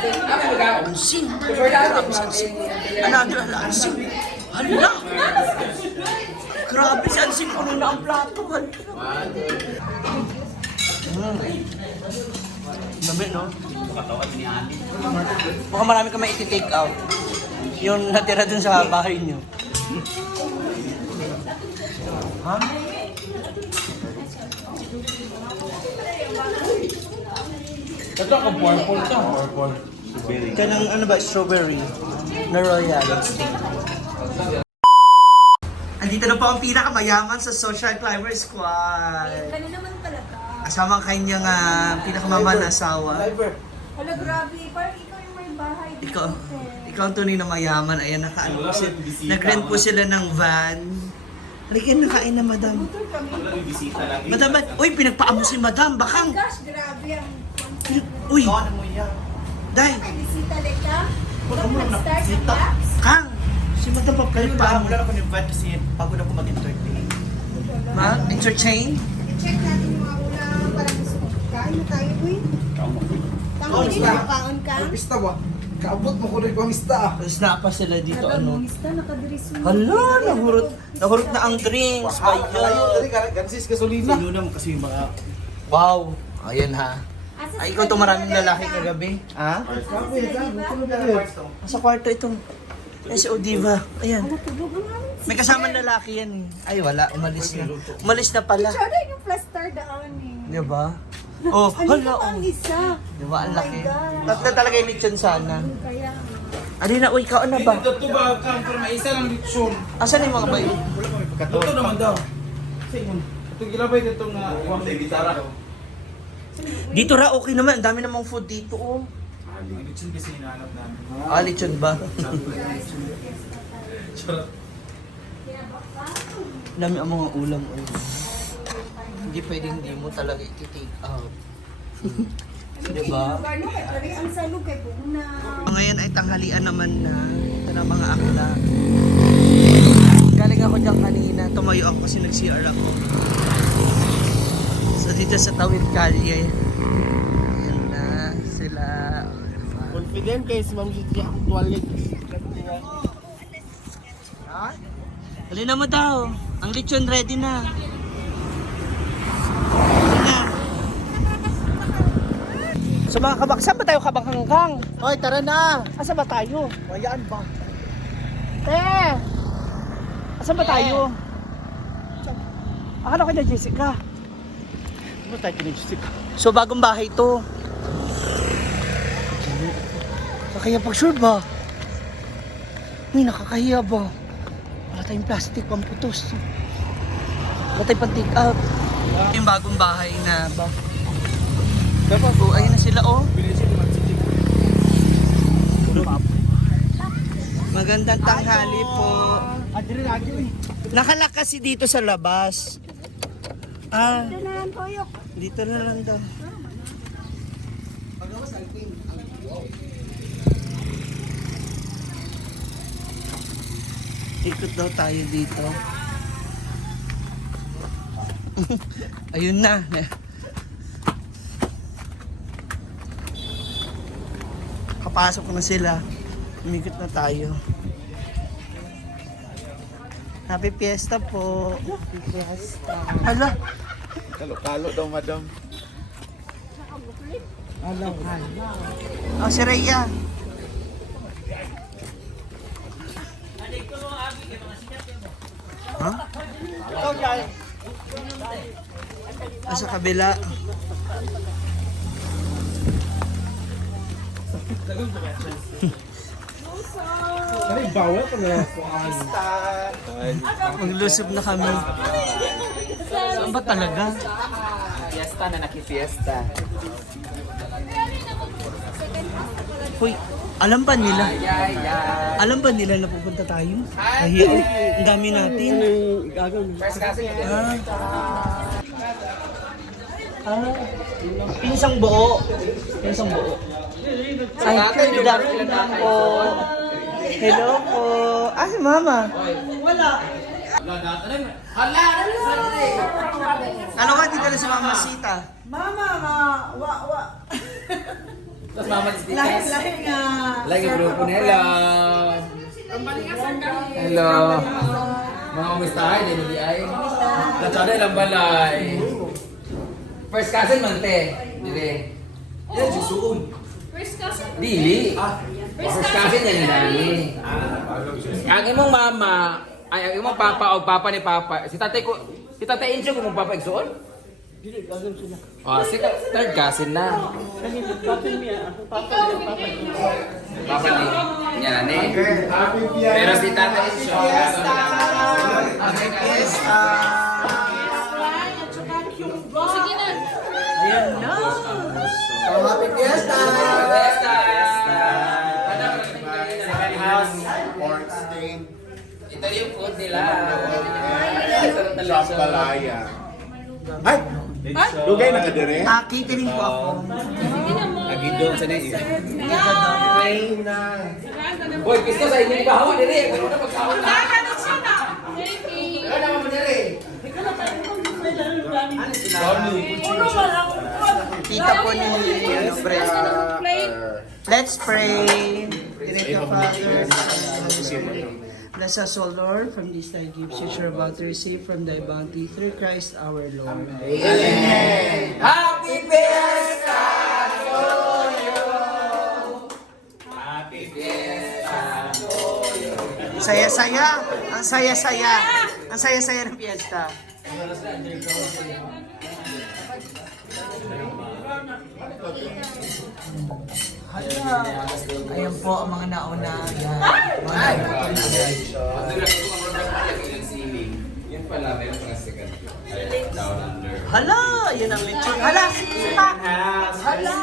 Ansing. Grabe si Ansing. Another Ansing. Hala. Grabe si Ansing. Puno na ang plato. Dami, no? Baka marami ka may iti-take out. Yung natira dun sa bahay niyo. Ha? Ito ka purple ka. Purple. Kanang ano ba, strawberry na royal steak. Andito na po ang pinakamayaman sa Social Climber Squad. Kani naman talaga. Kasama ang kanyang pinakamamahal na asawa. Hala, grabe. Parang ikaw yung may bahay. Ikaw ang tunay na mayaman. Ayan, nakaano po sila. Nag-rent po sila ng van. Halika, nakain na, madam. Motor kami. Madam, uy, pinagpaamo si madam. Bakang. Gosh, grabe ang Uy. Day. bisita leka. Nag-start ang labs. Kang. Si madam pa pinagpaamo. Wala ako ni-invite kasi pagod ako mag-entertain. Ma, entertain? I-check natin yung mga ulam para gusto ko. Kain na tayo, uy. Tama din na kaon ka. Pista ba? Kaabot mo ko rin pamista. Tapos na pa sila dito, ano. Mista, nakadiris mo. Hala, nahurot na ang drinks. Ayaw, Bayan. gansis gasolina. Sinunam kasi mga... Wow. Ayan ha. Ay, ikaw itong maraming lalaki kagabi. Ha? Sa kwarto itong SO Diva. Ayan. May kasamang lalaki yan eh. Ay, wala. Umalis na. Umalis na pala. Tsada yung plaster daan eh. Di ba? Oh, Ano hala. yung ang isa? Di ba? Ang laki. Oh my God. Tatlo talaga yung lechon sana. Kaya, Ano na, uy, ikaw na ba? Ito ba kang pero may isa lang lechon. Asan yung mga bayo? Ito naman daw. Ito gilabay dito nga kuwang sa gitara. Dito ra, okay naman. Ang dami namang food dito, oh. Ang lechon kasi hinahanap namin. Ah, lechon ba? Charot. Dami ang mga ulam, oh. Hindi pwedeng hindi mo talaga iti-take out. Diba? Gano kay pare ang salog kay Bugna. Ngayon ay tanghalian naman na. Ito na mga akla. Galing ako dyan kanina. Tumayo ako kasi nag-CR ako. So dito sa Tawid Kalye. Ayan na sila. Confident kayo si Ma'am Gigi actually. Hali na mo daw. Ang lechon ready na. So mga kabak, saan ba tayo kabakangkang? Hoy, tara na! Asa ba tayo? Wayaan ba? Asa ba tayo? Akala ko na Jessica. Ano tayo kinijisik? So bagong bahay to. Kaya pag sure ba? Uy, nakakahiya ba? Wala tayong plastic, pamputos. Wala tayong pang-take out. Yung bagong bahay na ba? Oh, ayun na sila, oh. Magandang tanghali po. Adri lagi eh. Nakalak kasi dito sa labas. Ah, Tanan koyok. dito na lang daw. Ikot daw tayo dito. Ayun na. Kapasok na sila. Umikot na tayo. Happy Fiesta po. Happy Fiesta. Hala. Talo-talo daw, madam. Alam. Oh, si Rhea. Huh? Sa kabila. Kaya bawal ka na. Maglusob na kami. Saan ba talaga? Fiesta na naki-fiesta. Hoy, alam ba nila? Alam ba nila na pupunta tayo? Kahiya. Ang dami natin. Pinsang buo. Pinsang buo. Ay, good afternoon po. Hello po. Ah, si Mama. Wala. Ano ka dito na si Mama Sita? Mama, wa. Tapos mamalis Lahi nga. Lagi grupo na hello. Hello. Mga kumustahay, din di ay. Latsada ilang balay. First cousin man te. Dili. Yan, susuon. Dili. First cousin yan nani. Ang imong mama, ay ang imong papa o papa ni papa. Si tatay Incho kung papa igsuon? Dili, gagawin sila. Oh, si third cousin na. Kasi kapin niya, ako papa niya, Papa ni niya nani. Pero si tatay Incho. Ayan na. Happy Fiesta! Pork steak, Ito yung food nila. Champalaya. Ay! Lugay na ka dire? Catering po ako. Nagidong sa niya. Train na. Boy, pisto sa inyo ba hawa diri? Ano na pagkaon na? Ano naman diri? Tita po ni Let's pray. Direct the Father, bless us, O Lord, from this thy gifts which you're about to receive from thy bounty through Christ our Lord. Happy Fiesta to you! Happy Fiesta to you! Saya-saya, ang saya-saya, ang saya-saya ng piyesta. Hala, ayan po ang mga nauna. Yan pala, meron pang second. Down under. Hala, yun ang lechon. Hala, sita. Hala.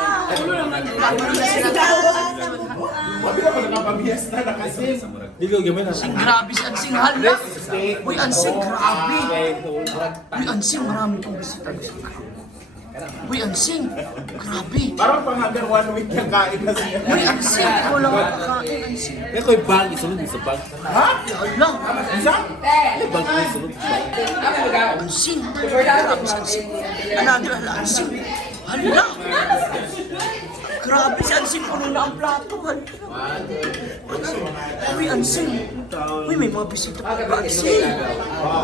Wagi na pala napamiesta na kasi. Dilo, gamay na. Sing grabe si Ansing. Hala. Uy, Ansing, grabe. Uy, Ansing, marami pong bisita. Uy, Ansing, grabe. Parang pangagar 1 week yung kain na siya. Uy, Ansing, ikaw lang makakain, Ansing. Kaya ko'y bag, isunod sa bag. Hala. Isa? Bag ko isunod sa bag. Ansing, grabe si Ansing. Another, hala, Ansing. Hala. Grabe si Ansing, puno na ang plato. Hala. Uy, Ansing. Uy, may mga bisita pa ba, Ansing?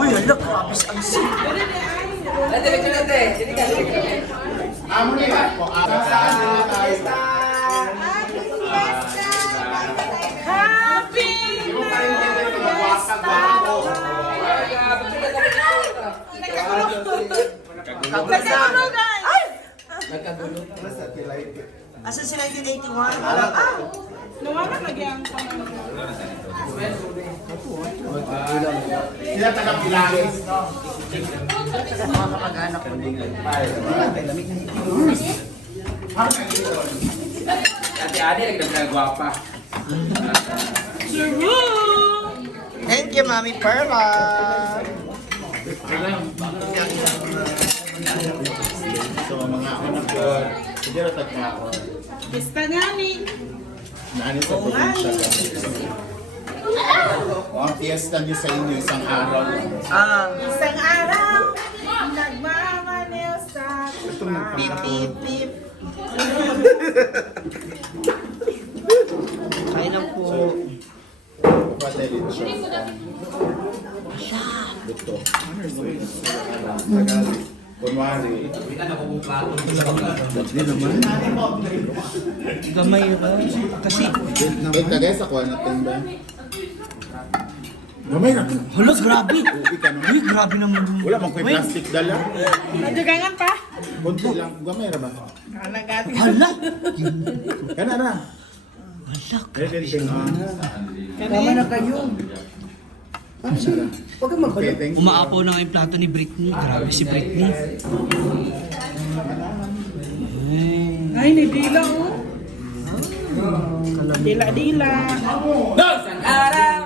Uy, hala, grabe si Ansing. Late, late. Sini ka, sini ka. Amo niya. Kung saan na tayo. Happy Hindi mo tayo hindi tayo magwakag ako. Nagkagulo, guys! Asa si 1981? Nawala lagi ang pangalan. Sila taga-Pilares. Mga kapag-anak ko din. Ate-ate, nagdagwapa. Thank you, Mami Perla. So, mga anak ko, hindi na tagkaon. Pista nga ni. Nani sa probinsya ka. O, ang fiesta niyo sa inyo, isang araw lang. Isang araw, nagmamanew sa Pip, pip, pip. Kain lang po. Padelitsyo. Buto. Tagalog. Kunwari. Gamay ba? Kasi, Wait ka guys, ako natin ba? Gamay na. hala, grabe. Uwi ka naman. Uy, grabe naman. Wala mang ko'y plastic dala. Nadugangan pa? Kunti lang. Gamay na ba? Nagati. Hala. Kana na. Hala. Tama na kayo. Okay, thank you. Umaapaw na nga yung plato ni Britney. Grabe si Britney. Ay, nidila oh. Dila-dila. Isang araw!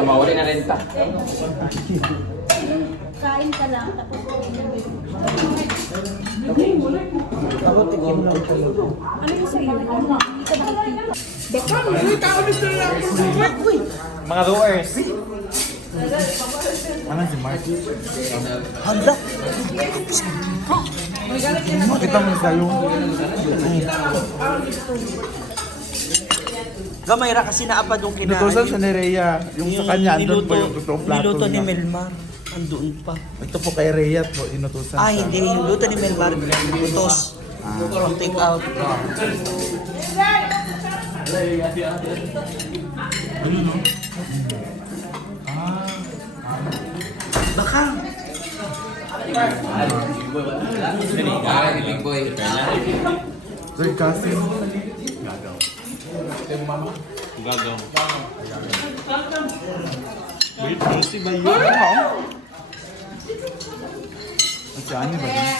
Mawali na renta. Kain ka lang, tapos Ako tikim lang kayo. ano yung sa'yo? Hindi ka nakikita. Mga viewers. Ano si Mark? Hala! Kita mo kayo. Gamayra kasi naapad yung kinain. Inutusan sa ni Rhea. Yung sa kanya, andun po yung totoong plato Niluto ni niya. Melmar. Andun pa. Ito po kay Rhea po, inutusan Ah, sa... hindi. Yung luto ni Melmar, utos. From take out. Baka. Big boy. Sir, kasi... Wait, kasi ba yun? At si Ani ba yun?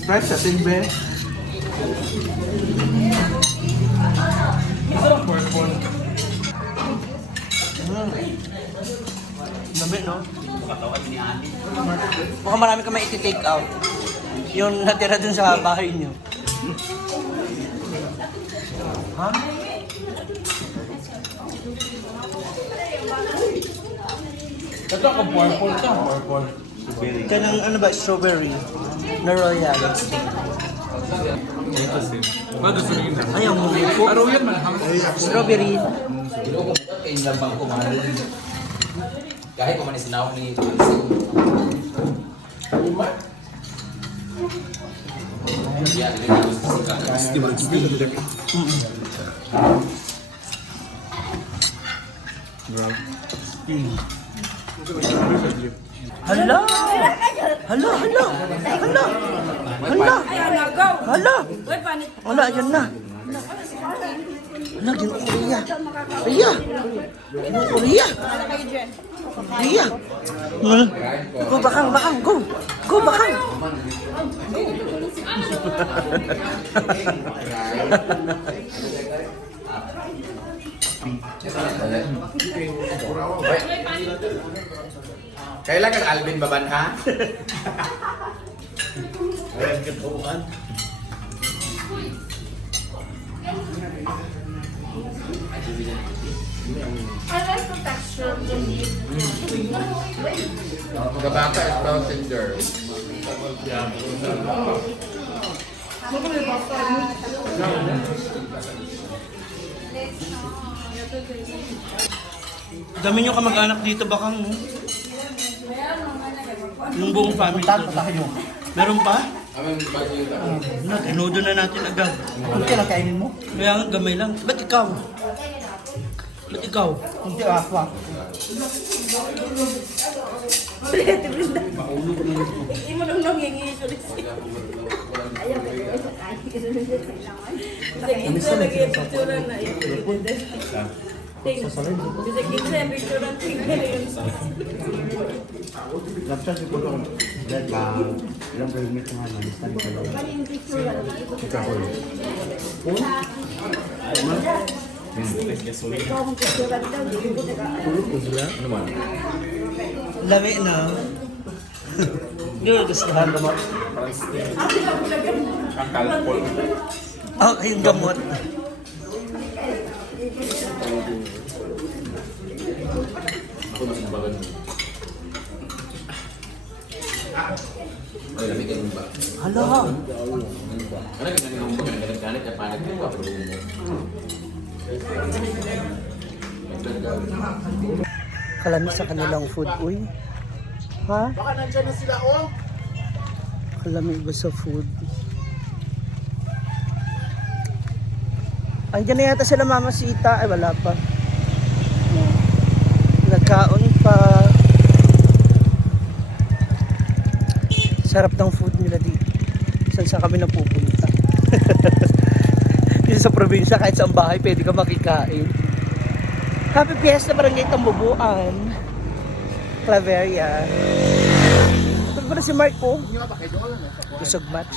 Sprite, setting be. Dami, no? Baka marami ka mai-take out. Yung natira dun sa bahay niyo. Ha? Ito ako purple ka. Purple. Ito ng ano ba, strawberry na royal. Ayaw mo po. Strawberry. Kaya yung labang ko, mahal. Kahit pa man isinawang ni Hala! Hala, hala! Hala! Hala! Hala! Wala, yan na. Hala, ginu-Korea. Korea! Ginu-Korea! Korea! Go, bakang, bakang, go! Go, bakang! Kailangan Alvin Babanha? Gabaka is brown tender. Dami nyo kamag-anak dito, bakang, no? Yung buong family dito. Meron pa? Na, tinudo na natin agad. Ano kaya kainin mo? Kaya nga, gamay lang. Ba't ikaw? Ba't ikaw? Hindi ako. Hindi mo nung nangyingi ito rin siya. Sige, picturean na yun. Sige, picturean tingnan yun. Lapsa si Kulo. Dahil ba, ilang permit nga na, listan ko lang. Ikaw ko yun. Lami na. Yung gustuhan mo. Okay, yung gamot. Ay, lamig ka ba? Hala. Ano ganun mo ganun ya panik ko pa Kalami sa kanilang food, uy. Ha? Baka nandyan na sila, oh! Kalami ba sa food? Andiyan na yata sila Mama Sita. Ay, wala pa. Nagkaon pa. Sarap ng food nila dito. Saan kami napupunta? Dito sa probinsya, kahit sa bahay, pwede ka makikain. Happy Fiesta, Barangay Tambubuan. Claveria. Ito ba na si Mark po? Kusog match.